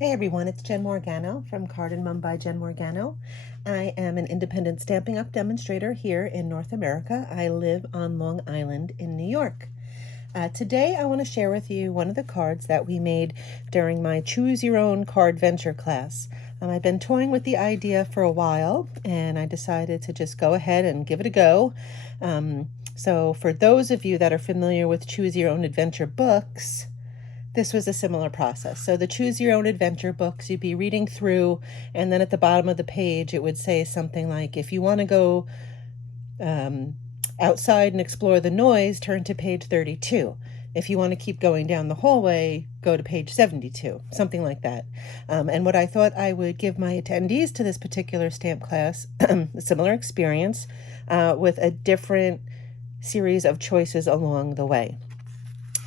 Hey everyone, it's Jen Morgano from Card and Mum by Jen Morgano. I am an independent Stampin' Up! Demonstrator here in North America. I live on Long Island in New York. Today I want to share with you one of the cards that we made during my Choose Your Own Card Venture class. I've been toying with the idea for a while and I decided to just go ahead and give it a go. So for those of you that are familiar with Choose Your Own Adventure books, this was a similar process. So the Choose Your Own Adventure books, you'd be reading through, and then at the bottom of the page, it would say something like, if you want to go outside and explore the noise, turn to page 32. If you want to keep going down the hallway, go to page 72, something like that. And what I thought I would give my attendees to this particular stamp class, a similar experience, with a different series of choices along the way.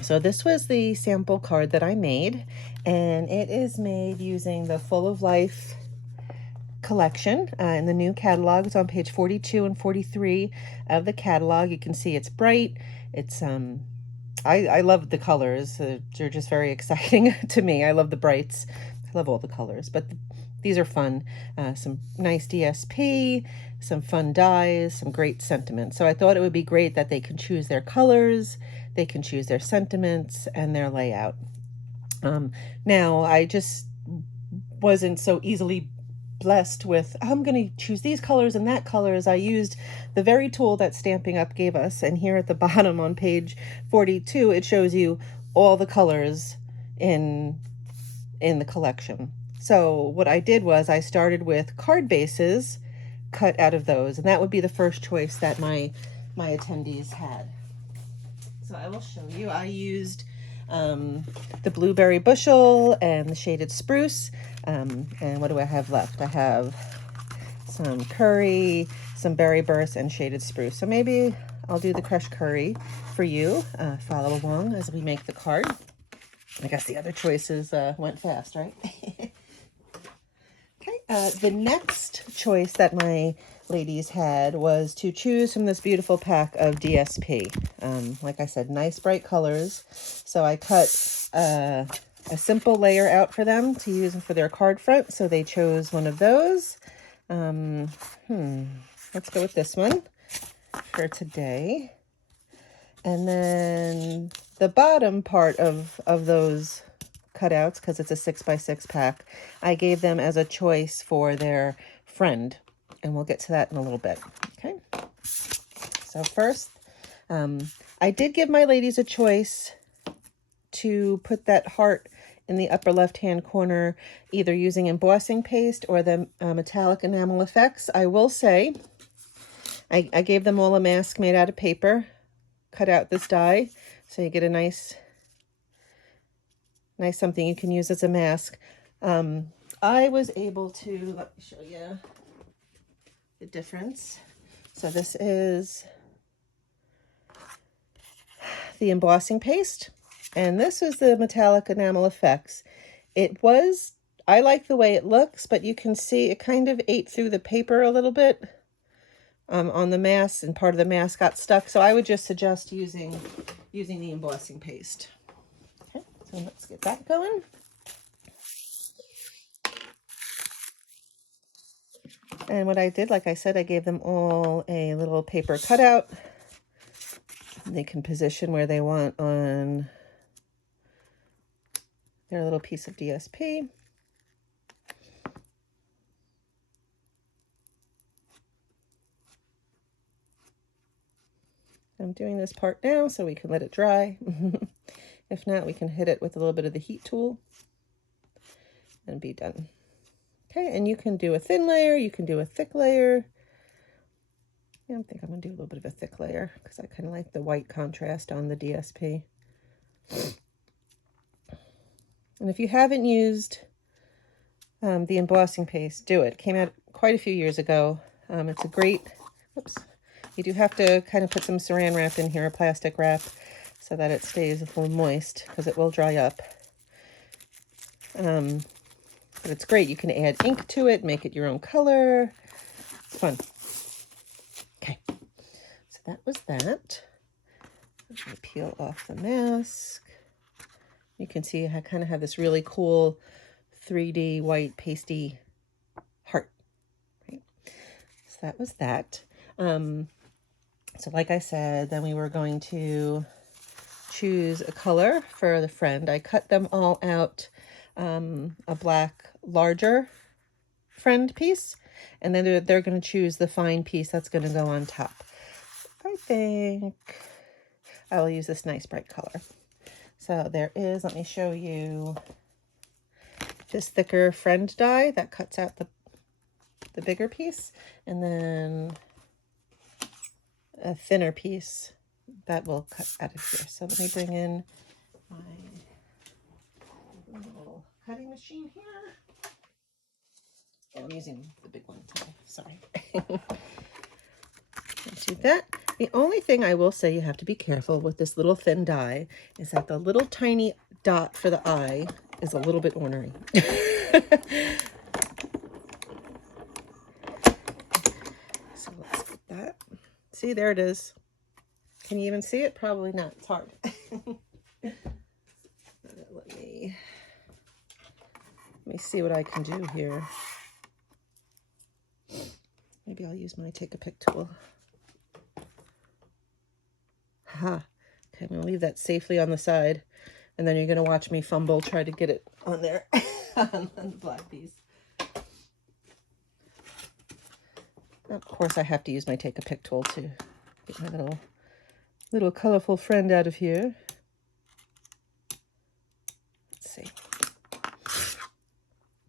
So this was the sample card that I made, and it is made using the Full of Life collection in the new catalog. It's on page 42 and 43 of the catalog. You can see it's bright. It's I love the colors. They're just very exciting to me. I love the brights. I love all the colors, but these are fun. Some nice DSP, some fun dies, some great sentiments. So I thought it would be great that they can choose their colors, they can choose their sentiments and their layout. Now, I just wasn't so easily blessed with, I'm going to choose these colors and that colors. I used the very tool that Stampin' Up! Gave us. And here at the bottom on page 42, it shows you all the colors in the collection. So what I did was I started with card bases cut out of those. And that would be the first choice that my attendees had. So I will show you. I used the blueberry bushel and the shaded spruce. And what do I have left? I have some curry, some berry burst, and shaded spruce. So maybe I'll do the crushed curry for you. Follow along as we make the card. I guess the other choices went fast, right? Okay, the next choice that my ladies had was to choose from this beautiful pack of DSP. Like I said, nice bright colors. So I cut a simple layer out for them to use for their card front. So they chose one of those. Let's go with this one for today. And then the bottom part of those cutouts, because it's a 6x6 pack, I gave them as a choice for their friend, and we'll get to that in a little bit. Okay, so first I did give my ladies a choice to put that heart in the upper left hand corner, either using embossing paste or the metallic enamel effects. I will say I gave them all a mask made out of paper, cut out this die so you get a nice something you can use as a mask. I was able to, let me show you the difference. So this is the embossing paste, and this is the metallic enamel effects. I like the way it looks, but you can see it kind of ate through the paper a little bit on the mask, and part of the mask got stuck. So I would just suggest using the embossing paste. Okay, so let's get that going. And what I did, like I said, I gave them all a little paper cutout. They can position where they want on their little piece of DSP. I'm doing this part now so we can let it dry. If not, we can hit it with a little bit of the heat tool and be done. Okay, and you can do a thin layer, you can do a thick layer. Yeah, I think I'm going to do a little bit of a thick layer because I kind of like the white contrast on the DSP. And if you haven't used the embossing paste, do it. It came out quite a few years ago. It's a great, whoops, you do have to kind of put some saran wrap in here, a plastic wrap, so that it stays a little moist because it will dry up. But it's great. You can add ink to it, make it your own color. It's fun. Okay, so that was that. I'm going to peel off the mask. You can see I kind of have this really cool 3D white pasty heart. Right? So that was that. So like I said, then we were going to choose a color for the friend. I cut them all out, a black larger friend piece, and then they're going to choose the fine piece that's going to go on top. I think I will use this nice bright color. So there is, let me show you, this thicker friend die that cuts out the bigger piece, and then a thinner piece that will cut out of here. So let me bring in my little cutting machine here. I'm using the big one today, sorry. Do that. The only thing I will say you have to be careful with this little thin die is that the little tiny dot for the eye is a little bit ornery. So let's get that. See, there it is. Can you even see it? Probably not. It's hard. Let me see what I can do here. Maybe I'll use my take a pick tool. Ha. Okay, I'm going to leave that safely on the side, and then you're going to watch me fumble, try to get it on there, on the black piece. Of course, I have to use my take a pick tool to get my little colorful friend out of here. Let's see.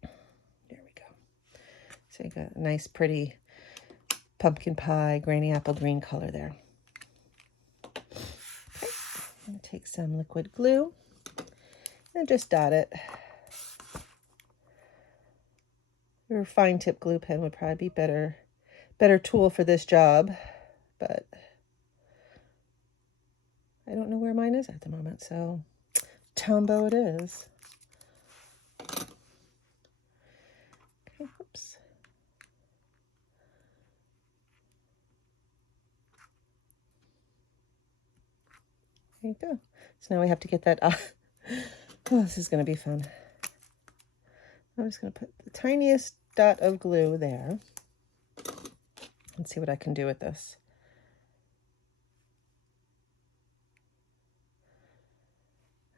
There we go. So you got a nice, pretty pumpkin pie, granny apple green color there. I'm going to take some liquid glue and just dot it. Your fine tip glue pen would probably be better tool for this job, but I don't know where mine is at the moment, so Tombow it is. Okay, oops. There you go. So now we have to get that off. Oh, this is going to be fun. I'm just going to put the tiniest dot of glue there. Let's see what I can do with this.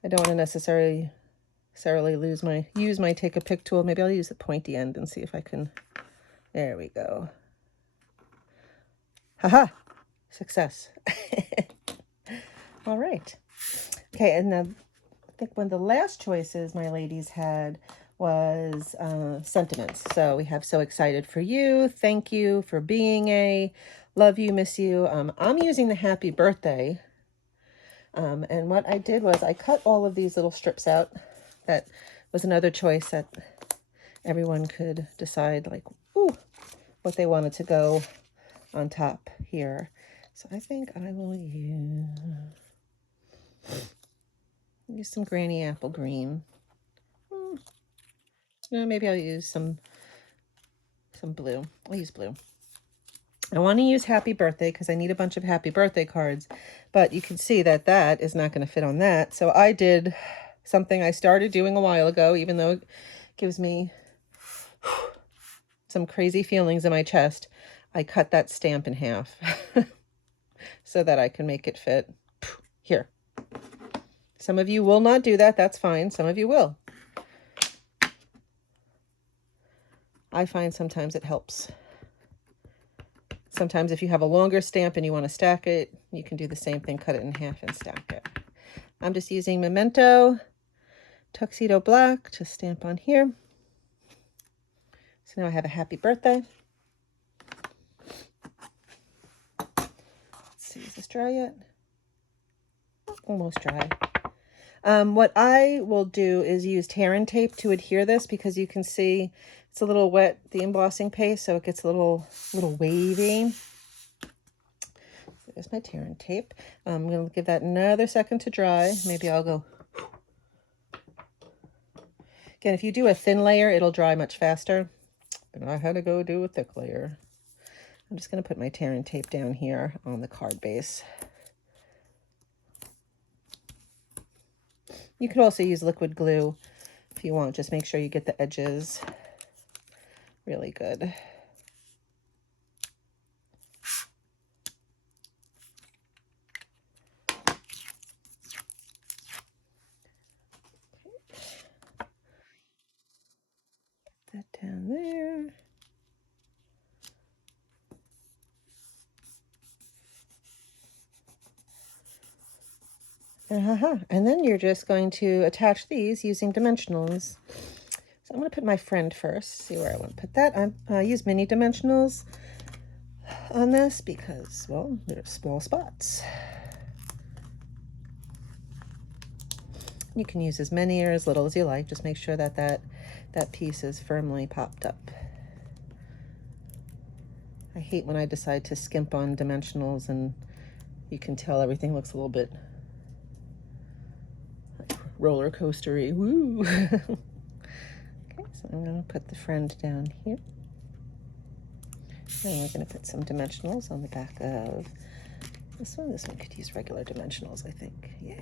I don't want to necessarily use my take a pick tool. Maybe I'll use the pointy end and see if I can. There we go. Haha! Success. All right. Okay, and then I think one of the last choices my ladies had was sentiments. So we have so excited for you, thank you for being a, love you, miss you. I'm using the happy birthday. And what I did was I cut all of these little strips out. That was another choice that everyone could decide, like, ooh, what they wanted to go on top here. So I think I will use some granny apple green. Maybe I'll use some blue. I'll use blue. I want to use happy birthday because I need a bunch of happy birthday cards, but you can see that that is not going to fit on that. So I did something I started doing a while ago, even though it gives me some crazy feelings in my chest. I cut that stamp in half so that I can make it fit here. Some of you will not do that. That's fine. Some of you will. I find sometimes it helps. Sometimes if you have a longer stamp and you want to stack it, you can do the same thing, cut it in half and stack it. I'm just using Memento Tuxedo Black to stamp on here. So now I have a happy birthday. Let's see, is this dry yet? Almost dry. What I will do is use tear and tape to adhere this because you can see it's a little wet, the embossing paste, so it gets a little wavy. So there's my tear and tape. I'm going to give that another second to dry. Maybe I'll go. Again, if you do a thin layer, it'll dry much faster. But I had to go do a thick layer. I'm just going to put my tear and tape down here on the card base. You could also use liquid glue If you want, just make sure you get the edges really good. Put that down there. And then you're just going to attach these using dimensionals. So I'm going to put my friend first, see where I want to put that. I use mini dimensionals on this because, well, they're small spots. You can use as many or as little as you like. Just make sure that that piece is firmly popped up. I hate when I decide to skimp on dimensionals and you can tell everything looks a little bit roller coastery. Woo! Okay, so I'm going to put the friend down here. And we're going to put some dimensionals on the back of this one. This one could use regular dimensionals, I think. Yeah.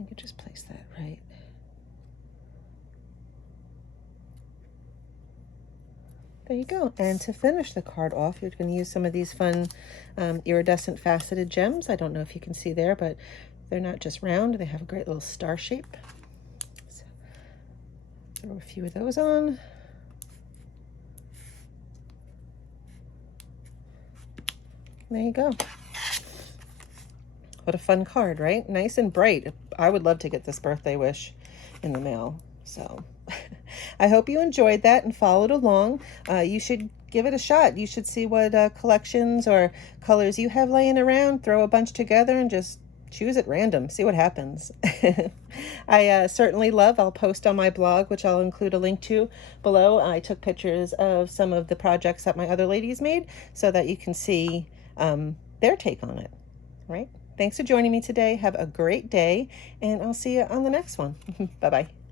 I could just place that right. There you go. And to finish the card off, you're going to use some of these fun iridescent faceted gems. I don't know if you can see there, but they're not just round. They have a great little star shape. So throw a few of those on. There you go. What a fun card, right? Nice and bright. I would love to get this birthday wish in the mail. So I hope you enjoyed that and followed along. You should give it a shot. You should see what collections or colors you have laying around. Throw a bunch together and just choose at random. See what happens. I certainly love, I'll post on my blog, which I'll include a link to below. I took pictures of some of the projects that my other ladies made so that you can see their take on it, right? Thanks for joining me today. Have a great day, and I'll see you on the next one. Bye-bye.